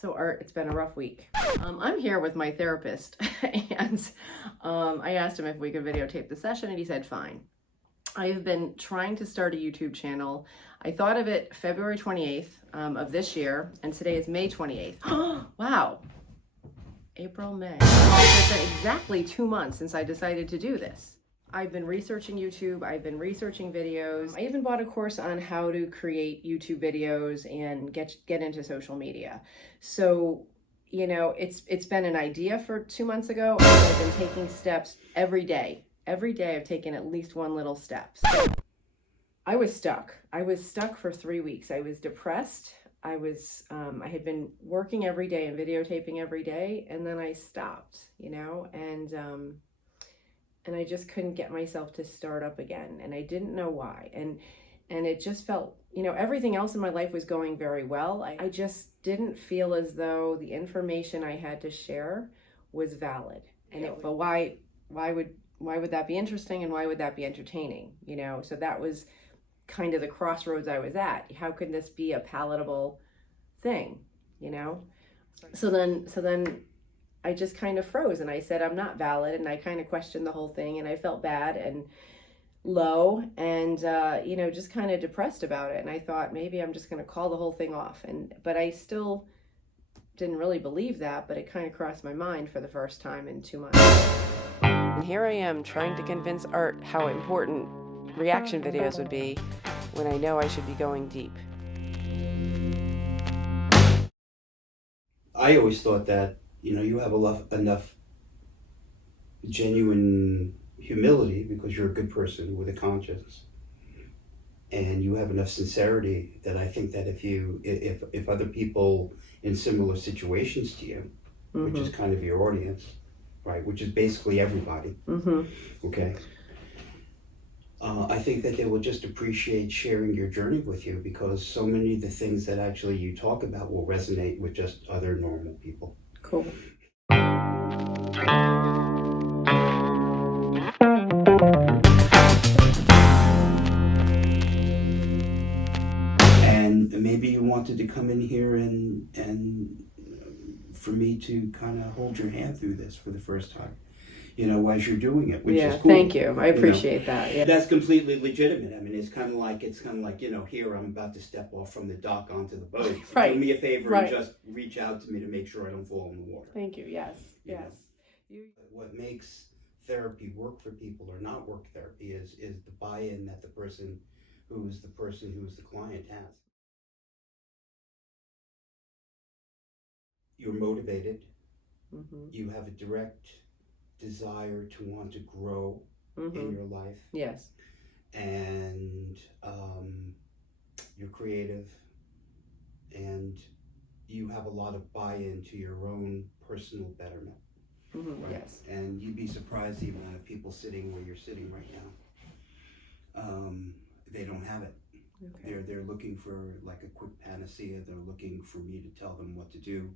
So Art, it's been a rough week. I'm here with my therapist and I asked him if we could videotape the session and he said fine. I have been trying to start a YouTube channel. I thought of it February 28th of this year, and today is May 28th. Wow. April, May. It's been exactly 2 months since I decided to do this. I've been researching YouTube, I've been researching videos. I even bought a course on how to create YouTube videos and get into social media. So, you know, it's been an idea for 2 months ago, and I've been taking steps every day. Every day I've taken at least one little step. So I was stuck. I was stuck for 3 weeks. I was depressed. I had been working every day and videotaping every day, and then I stopped, you know, and I just couldn't get myself to start up again, and I didn't know why. And it just felt, you know, everything else in my life was going very well. I just didn't feel as though the information I had to share was valid. And but why would that be interesting, and why would that be entertaining? You know, so that was kind of the crossroads I was at. How could this be a palatable thing, you know? So then I just kind of froze, and I said, I'm not valid, and I kind of questioned the whole thing, and I felt bad and low and, you know, just kind of depressed about it. And I thought maybe I'm just going to call the whole thing off. But I still didn't really believe that, but it kind of crossed my mind for the first time in 2 months. And here I am trying to convince Art how important reaction videos would be when I know I should be going deep. I always thought that, you know, you have enough genuine humility because you're a good person with a conscience, and you have enough sincerity that I think that if other people in similar situations to you, which is kind of your audience, right, which is basically everybody, okay, I think that they will just appreciate sharing your journey with you, because so many of the things that actually you talk about will resonate with just other normal people. Cool. And maybe you wanted to come in here and for me to kind of hold your hand through this for the first time, you know, as you're doing it, which is cool. Thank you. I appreciate that. Yeah. That's completely legitimate. I mean, it's kind of like, you know, here I'm about to step off from the dock onto the boat. Right. Do me a favor and just reach out to me to make sure I don't fall in the water. Thank you. Yes. You know? What makes therapy work for people or not work therapy is the buy-in that the person who's the client has. You're motivated. You have a direct desire to want to grow in your life. Yes. And you're creative, and you have a lot of buy-in to your own personal betterment. Right? Yes. And you'd be surprised the amount of people sitting where you're sitting right now. They don't have it. Okay. They're looking for like a quick panacea. They're looking for me to tell them what to do.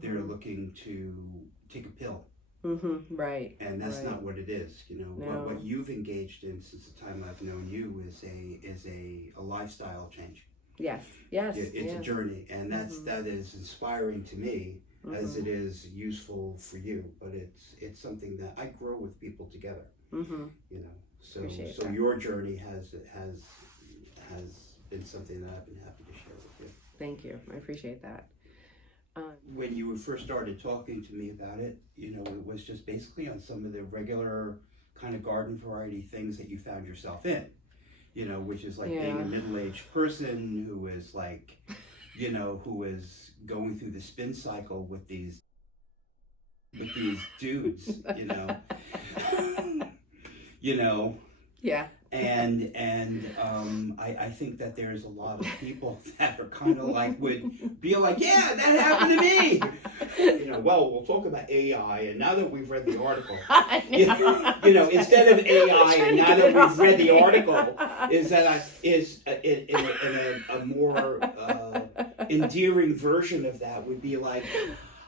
They're looking to take a pill. Right. And that's not what it is. You know, No. what you've engaged in since the time I've known you is a lifestyle change. Yes. Yes. It's a journey, and that is inspiring to me as it is useful for you. But it's something that I grow with people together. You know, so your journey has been something that I've been happy to share with you. Thank you. I appreciate that. When you first started talking to me about it, you know, it was just basically on some of the regular kind of garden variety things that you found yourself in, you know, which is like being a middle-aged person who is like, you know, who is going through the spin cycle with these dudes, you know, Yeah. And I think that there's a lot of people that are kind of like, would be like, yeah, that happened to me. You know, well, we'll talk about AI, and now that we've read the article, you know, instead of AI, and now that we've read the article, in a more endearing version of that would be like,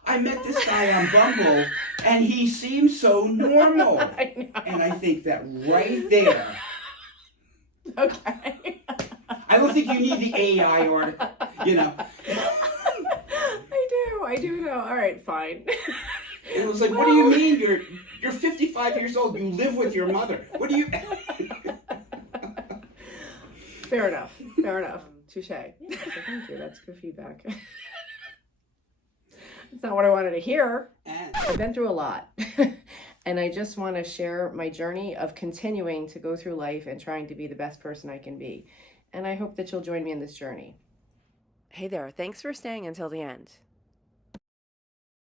I met this guy on Bumble, and he seems so normal. And I think that right there. Okay. I don't think you need the AI article, you know. I do. I do know. All right, fine. It was like, what do you mean? You're 55 years old. You live with your mother. What do you? Fair enough. Fair enough. Touche. Yeah, thank you. That's good feedback. That's not what I wanted to hear. I've been through a lot. And I just want to share my journey of continuing to go through life and trying to be the best person I can be. And I hope that you'll join me in this journey. Hey there. Thanks for staying until the end.